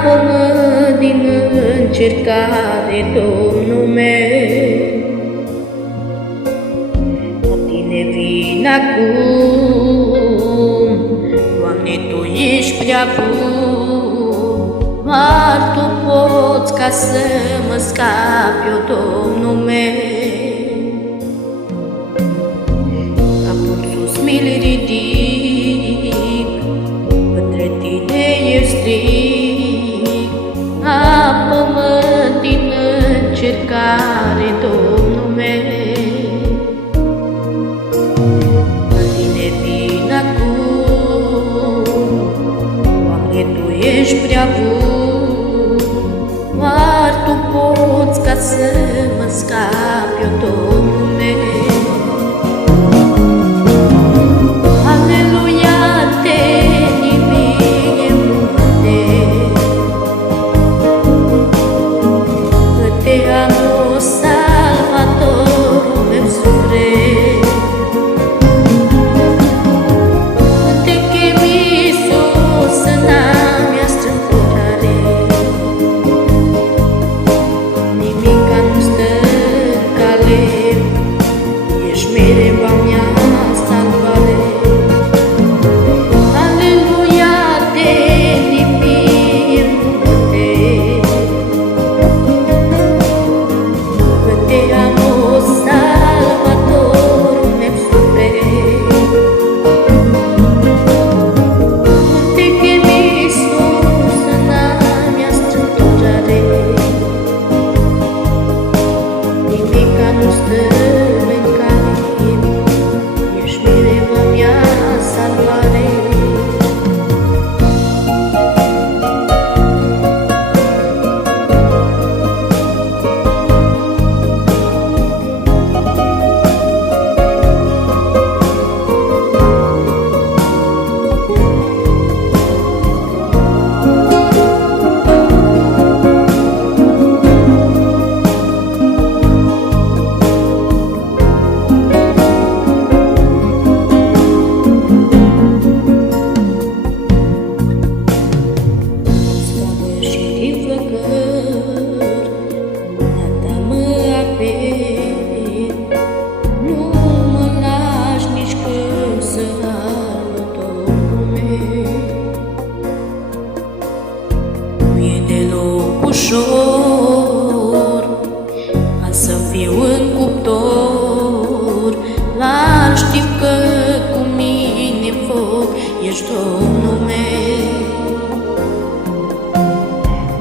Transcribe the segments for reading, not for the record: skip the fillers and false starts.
apă-mă din încercare, Domnul meu. La Tine vin acum, Doamne, Tu ești prea bun, doar Tu poți ca să mă scapi, o Domnul meu. Capul sus mi-l ridic, către Tine eu strig, apă-mă din încercare, Domnul meu. La Tine vin acum, Doamne, Tu ești prea bun, doar Tu poți ca să mă scapi, o Domnul meu. Ușor, ca să fiu în cuptor, dar știu că cu mine foc ești, Domnul meu.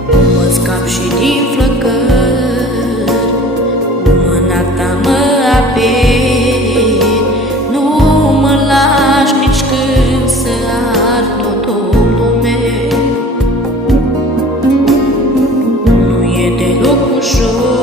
Mă scap și din flăcări, mâna Ta mă aperi, nu mă lași nici când să ard, o Domnul meu. Ușor,